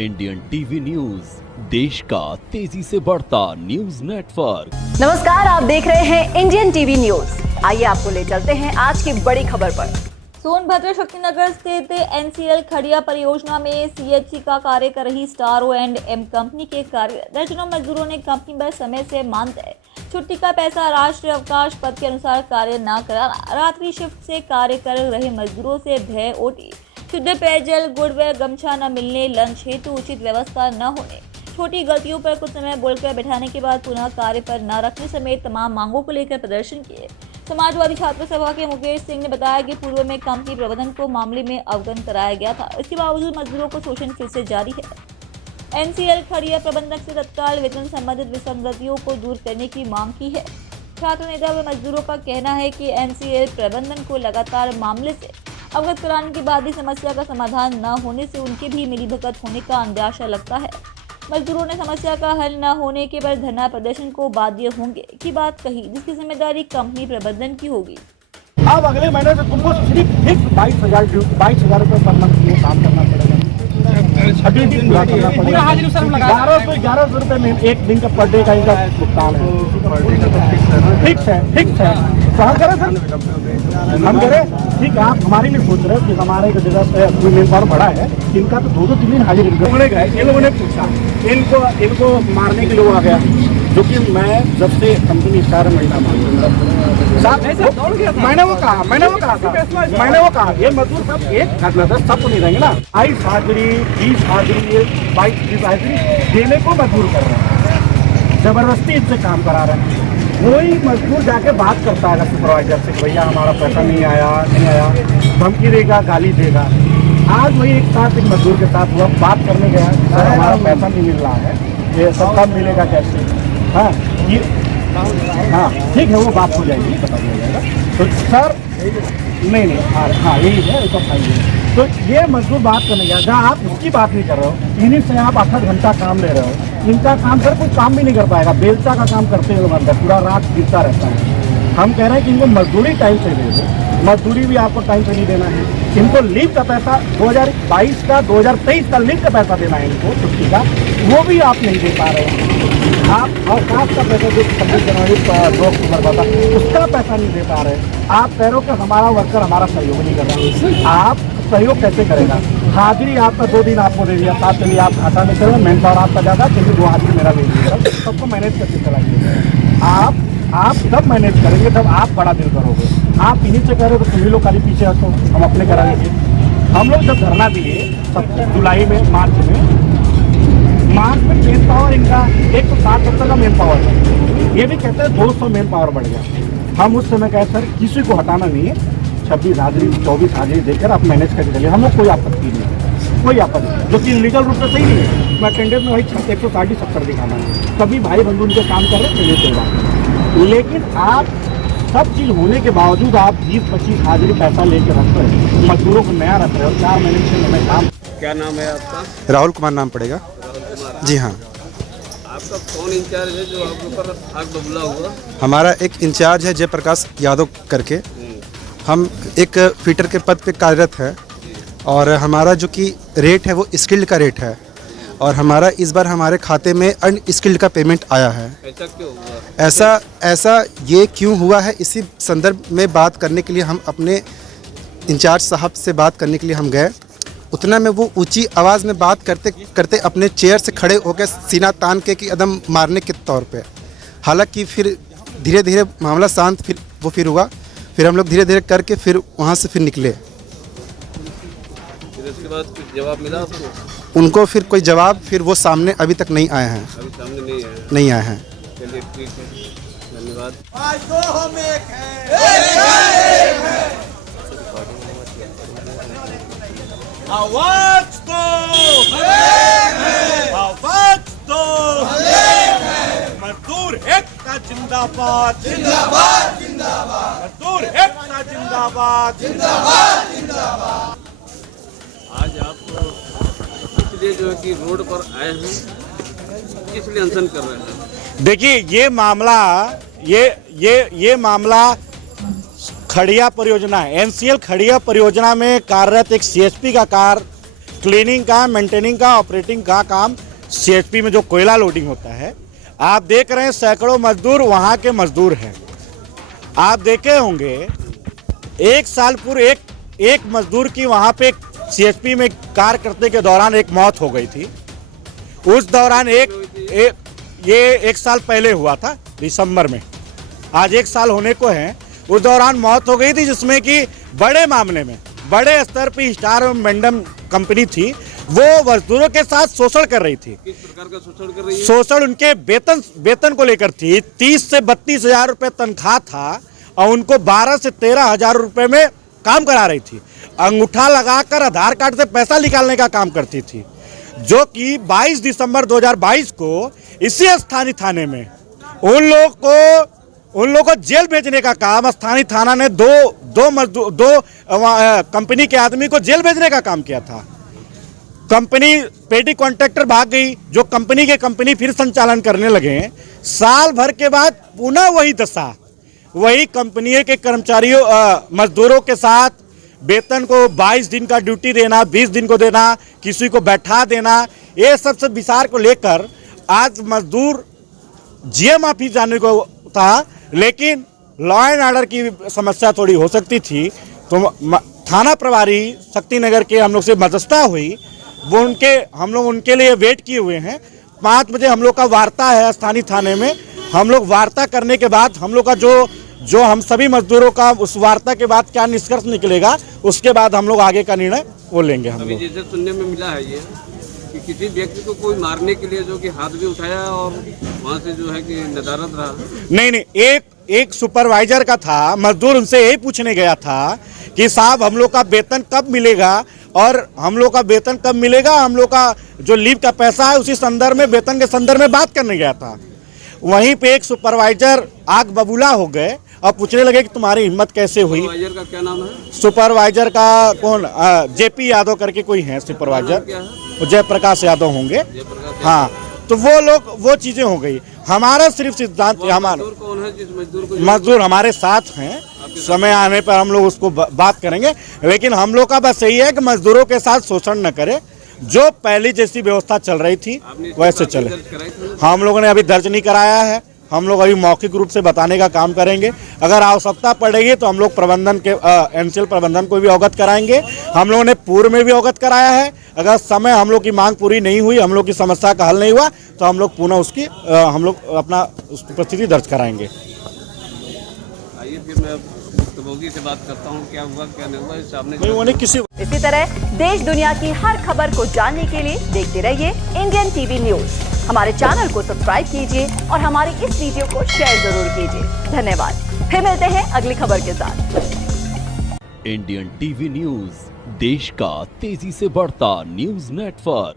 Indian TV news, देश का तेजी से बढ़ता न्यूज नेटवर्क। नमस्कार, आप देख रहे हैं इंडियन टीवी न्यूज। आइए आपको ले चलते हैं आज की बड़ी खबर पर। सोनभद्र शक्तिनगर स्थित एनसीएल खड़िया परियोजना में सीएचसी का कार्य कर रही स्टार O&M कंपनी के कार्य दर्जनों मजदूरों ने कंपनी पर समय से मानदेय, छुट्टी का पैसा, राष्ट्रीय अवकाश पद के अनुसार कार्य न कराना, रात्रि शिफ्ट से कार्य कर रहे मजदूरों से भय ओटी, शुद्ध पेयजल, गुड़ व गमछा न मिलने, लंच हेतु उचित व्यवस्था न होने, छोटी गलतियों पर कुछ समय बोलकर बैठाने के बाद पुनः कार्य पर न रखने समेत तमाम मांगों को लेकर प्रदर्शन किए। समाजवादी छात्र सभा के मुकेश सिंह ने बताया कि पूर्व में कंपनी प्रबंधन को मामले में अवगत कराया गया था, इसके बावजूद मजदूरों को शोषण फिर से जारी है। एनसीएल खड़िया प्रबंधक से तत्काल वेतन संबंधित विसंगतियों को दूर करने की मांग की है। छात्र नेता व मजदूरों का कहना है कि एनसीएल प्रबंधन को लगातार मामले से अवगत कराने के बाद भी समस्या का समाधान न होने से उनके भी मिलीभगत होने का अंदेशा लगता है। मजदूरों ने समस्या का हल न होने के पर धरना प्रदर्शन को बाध्य होंगे की बात कही, जिसकी जिम्मेदारी कंपनी प्रबंधन की होगी। अब अगले महीने से तुमको सिर्फ फिक्स 22,000 रुपये पर मंथ में काम करना पड़ेगा। अभी भी पूरा करना पड़ेगा। 1100 रुपये में एक दिन का पर डे का इनका भुगतान है। फिक्स है। तो हम करें सर, हम करें ठीक है। आप हमारे लिए सोच रहे हो कि हमारे जगह से मेन पावर बड़ा है, इनका तो 2-3 दिन हाजिर गए। इन लोगों ने पूछा, इनको मारने के लिए आ गया, जो कि मैं जब से कंपनी स्टार महीना मैंने वो कहा ये मजदूर सब एक घटना था, सब तो नहीं रहेंगे ना। 22 हाजिरी, 20 हाजिरी, 22 हाजिरी देने को मजबूर कर रहे हैं, जबरदस्ती इनसे काम करा रहे हैं। वही मजदूर जाके बात करता है सुपरवाइजर से, भैया हमारा पैसा नहीं आया, धमकी देगा, गाली देगा। आज वही एक मजदूर के साथ हुआ, बात करने गया, सर हमारा पैसा नहीं मिल रहा है, ये सब कब मिलेगा, कैसे? हाँ ठीक है, वो बात हो जाएगी, बता दिया जाएगा। तो सर नहीं हाँ यही है, तो फाइन। तो ये मजदूर बात करने गया, जहाँ आप उसकी बात नहीं कर रहे हो, इन्हीं से आप 8 घंटा काम ले रहे हो। इनका काम सर कोई काम भी नहीं कर पाएगा, बेलचा का काम करते हुए अंदर पूरा रात गिरता रहता है। हम कह रहे हैं कि इनको मजदूरी टाइम से दे दो, मजदूरी भी आपको टाइम से नहीं देना है। इनको लीव का पैसा 2022 का 2023 का लीव का पैसा देना है इनको, छुट्टी का, वो भी आप नहीं दे पा रहे हैं। आप अवकाश का पैसा जो 26 जनवरी 2 अक्टूबर का था, उसका पैसा नहीं दे पा रहे। आप कह रहे हो कि हमारा वर्कर हमारा सहयोग नहीं कर रहा, आप सहयोग कैसे करेगा? हाजिरी आपका 2 दिन आपको दे दिया, 7 चलिए आप घाटा में करो, मैन पावर आपका ज़्यादा, क्योंकि 2 हाजिरी मेरा दे दिया, सबको मैनेज करके चलाइए। आप जब मैनेज करेंगे तब आप बड़ा दिल करोगे। आप इन्हीं से कह रहे हो तो तुम्हें लोग खाली पीछे हटो, हम अपने करा लेंगे। हम लोग जब धरना दिए जुलाई में, मार्च में मेन पावर इनका 160-70 का मेन पावर है, ये भी कहते हैं 200 मेन पावर बढ़ गया। हम उस समय कहे सर किसी को हटाना नहीं है, 26 हाजिरी 24 हाजिरी देकर आप मैनेज करके चलिए, हम लोग कोई आपत्ति नहीं है, कोई आपत्ति नहीं, जो कि लीगल रूप से सही नहीं है। मैं अटेंडेंस में वही 160-70 दिखाना है, तभी भाई बंधु उनके काम कर रहे चलिए कोई बात। लेकिन आप सब चीज़ होने के बावजूद आप 20-25 हाजिरी पैसा लेकर रख रहे हो, मजदूरों को नया रख रहे हो, 4 महीने 6 महीने काम। क्या नाम है आपका? राहुल कुमार नाम पड़ेगा। जी हाँ। आपका कौन इंचार्ज है जो आपके ऊपर आग बबूला हुआ? हमारा एक इंचार्ज है जयप्रकाश यादव करके, हम एक फीटर के पद पे कार्यरत है, और हमारा जो कि रेट है वो स्किल्ड का रेट है, और हमारा इस बार हमारे खाते में अनस्किल्ड का पेमेंट आया है। ऐसा क्यों हुआ? ऐसा ये क्यों हुआ है, इसी संदर्भ में बात करने के लिए हम अपने इंचार्ज साहब से बात करने के लिए हम गए। उतना में वो ऊंची आवाज़ में बात करते करते अपने चेयर से खड़े होकर सीना तान के कि एकदम मारने के तौर पे। हालांकि फिर धीरे धीरे मामला शांत फिर हुआ, फिर हम लोग धीरे धीरे करके फिर वहाँ से फिर निकले। फिर उसके बाद कुछ जवाब मिला आपको? उनको फिर कोई जवाब फिर वो सामने अभी तक नहीं आए हैं। अभी सामने नहीं आए हैं। चलिए ठीक है, धन्यवाद। आवाज दो मजदूर एकता जिंदाबाद, मजदूर एकता जिंदाबाद। आज आप इसलिए जो है कि रोड पर आए हैं, इसलिए अनशन कर रहे हैं? देखिए ये मामला खड़िया परियोजना है। एनसीएल खड़िया परियोजना में कार्यरत एक सीएचपी का कार क्लीनिंग का, मेंटेनिंग का, ऑपरेटिंग का काम सीएचपी में जो कोयला लोडिंग होता है, आप देख रहे हैं सैकड़ों मजदूर वहाँ के मजदूर हैं। आप देखे होंगे एक साल पूर्व एक मजदूर की वहाँ पे सीएचपी में कार्य करने के दौरान एक मौत हो गई थी। उस दौरान ये एक साल पहले हुआ था दिसंबर में, आज एक साल होने को है। उस दौरान मौत हो गई थी जिसमें कि बड़े मामले में बड़े स्तर पर स्टार मेंडम कंपनी थी, वो मजदूरों के साथ शोषण कर रही थी। किस प्रकार का शोषण कर रही है? शोषण उनके वेतन को लेकर थी। 30 से 32 हजार रुपये तनख्वाह था और उनको 12 से 13 हजार रुपये में काम करा रही थी। अंगूठा लगाकर आधार कार्ड से पैसा निकालने का काम करती थी, जो कि 22 दिसंबर 2022 को इसी स्थानीय थाने में उन लोगों को जेल भेजने का काम स्थानीय थाना ने दो कंपनी के आदमी को जेल भेजने का काम किया था। कंपनी पेटी कॉन्ट्रैक्टर भाग गई, जो कंपनी फिर संचालन करने लगे। साल भर के बाद पुनः वही दशा, वही कंपनी के कर्मचारियों मजदूरों के साथ वेतन को 22 दिन का ड्यूटी देना, 20 दिन को देना, किसी को बैठा देना, ये सबसे विचार को लेकर आज मजदूर जीएम ऑफिस जाने को था, लेकिन लॉ एंड ऑर्डर की समस्या थोड़ी हो सकती थी, तो थाना प्रभारी शक्तिनगर के हम लोग से मध्यस्थता हुई। हम लोग उनके लिए वेट किए हुए हैं। 5 बजे हम लोग का वार्ता है स्थानीय थाने में। हम लोग वार्ता करने के बाद हम लोग का जो हम सभी मजदूरों का उस वार्ता के बाद क्या निष्कर्ष निकलेगा, उसके बाद हम लोग आगे का निर्णय वो लेंगे। हम अभी लोग जैसे सुनने में मिला है ये कि किसी व्यक्ति को कोई मारने के लिए जो कि हाथ भी उठाया और वहाँ से जो है कि नदारद रहा। नहीं, एक सुपरवाइजर का था, मजदूर उनसे यही पूछने गया था कि साहब हम लोग का वेतन कब मिलेगा और हम लोग का वेतन कब मिलेगा, हम लोग का जो लीव का पैसा है उसी संदर्भ में, वेतन के संदर्भ में बात करने गया था। वहीं पे एक सुपरवाइजर आग बबूला हो गए और पूछने लगे कि तुम्हारी हिम्मत कैसे हुई। सुपरवाइजर का क्या नाम है? सुपरवाइजर का कौन, जेपी यादव करके कोई है सुपरवाइजर, क्या है? वो जयप्रकाश यादव होंगे। हाँ, तो वो लोग वो चीजें हो गई। हमारा सिर्फ सिद्धांत, हमारा मजदूर कौन है जिस मजदूर को? मजदूर हमारे साथ हैं, समय आने पर हम लोग उसको बात करेंगे, लेकिन हम लोग का बस यही है कि मजदूरों के साथ शोषण न करे, जो पहले जैसी व्यवस्था चल रही थी वैसे चले। हम लोगों ने अभी दर्ज नहीं कराया है, हम लोग अभी मौखिक रूप से बताने का काम करेंगे। अगर आवश्यकता पड़ेगी तो हम लोग प्रबंधन के एनसीएल प्रबंधन को भी अवगत कराएंगे। हम लोगों ने पूर्व में भी अवगत कराया है। अगर समय हम लोग की मांग पूरी नहीं हुई, हम लोग की समस्या का हल नहीं हुआ, तो हम लोग पुनः उसकी हम लोग अपना उपस्थिति दर्ज कराएंगे। आइए फिर मैं भोगी से बात करता हूँ, क्या हुआ क्या नहीं हुआ इस सामने। नहीं, वो नहीं किसी। इसी तरह देश दुनिया की हर खबर को जानने के लिए देखते रहिए इंडियन टीवी न्यूज। हमारे चैनल को सब्सक्राइब कीजिए और हमारी इस वीडियो को शेयर जरूर कीजिए। धन्यवाद। फिर मिलते हैं अगली खबर के साथ। इंडियन टीवी न्यूज, देश का तेजी से बढ़ता न्यूज नेटवर्क।